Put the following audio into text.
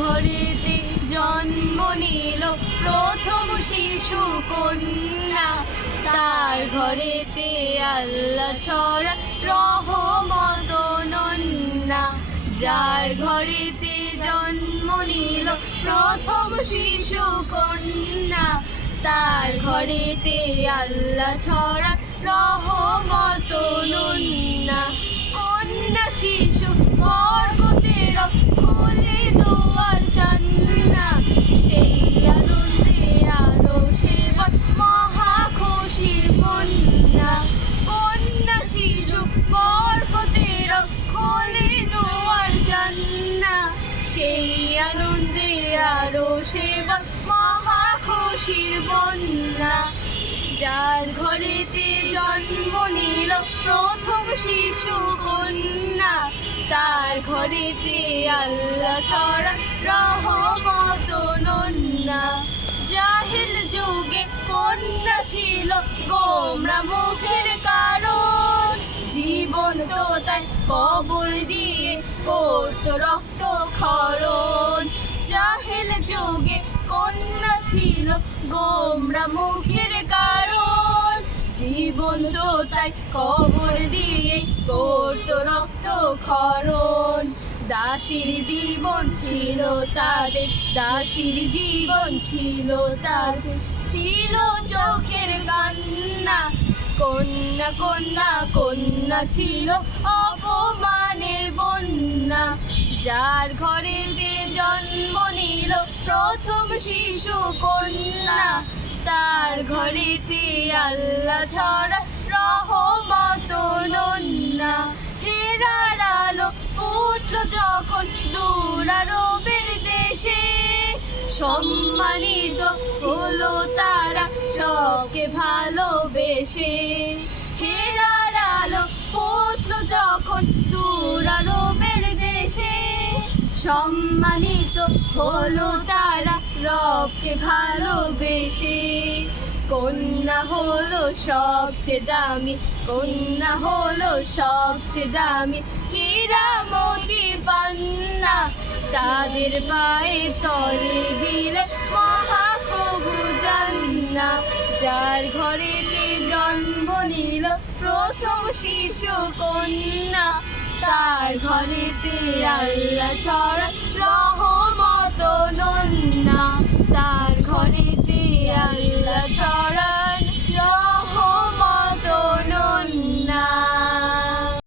ঘরেতে জন্ম নিল প্রথম শিশু কন্যা। তার ঘরেতে আল্লাহ ছড়া রহমত নন্না যার ঘরেতে জন্ম নিল প্রথম শিশু কন্যা। তার ঘরেতে আল্লাহ ছড়া রহমত নন্না কন্যা শিশু বরকতের খুলে দুয়ার সেই আনন্দে আরও সেবা মহা বন্যা। কন্যা শিশু বরকতের খোলে দুয়ার জান্না সেই আনন্দে আরও সেবা মহা বন্যা। যার ঘরেতে জন্ম নিল প্রথম শিশু কন্যা তার ঘরেতে আল্লাহ ছড়া রহমত নন্না। জাহিল যুগে কন্যা ছিল, গোমরা মুখের কারণ। জীবন তো তাই কবর দিয়ে করতো রক্ত খরণ। জাহিল যুগে কন্যা ছিল, গোমরা মুখের কারণ। জীবন তো তাই কবর দিয়ে করতো রক্ত খরণ দাসীর জীবন ছিল তাদের, দাসীর জীবন ছিল তাদের। ছিল চোখের কান্না, কন্যা কন্যা কন্যা ছিল অপমানে বন্যা। যার ঘরেতে জন্ম নিল প্রথম শিশু কন্যা, তার ঘরেতে আল্লাহ ছড়া রহমত নন্না। হেরার আলো ফুটলো যখন দূরারবের দেশে। সম্মানিত হলো তারা সবকে ভালোবেসে। হেরার আলো ফুটলো যখন দূরারবের দেশে। সম্মানিত হলো তারা রবকে ভালোবেসে। কন্যা হলো সবচেয়ে দামি, কন্যা হলো সবচেয়ে দামি। হীরা মতি পান্না তাদের পায়ে তরে দিলে মহাপ্রভু জান্না। যার ঘরেতে জন্ম নিল প্রথম শিশু কন্যা, তার ঘরেতে আল্লাহ ছড়া রহমত।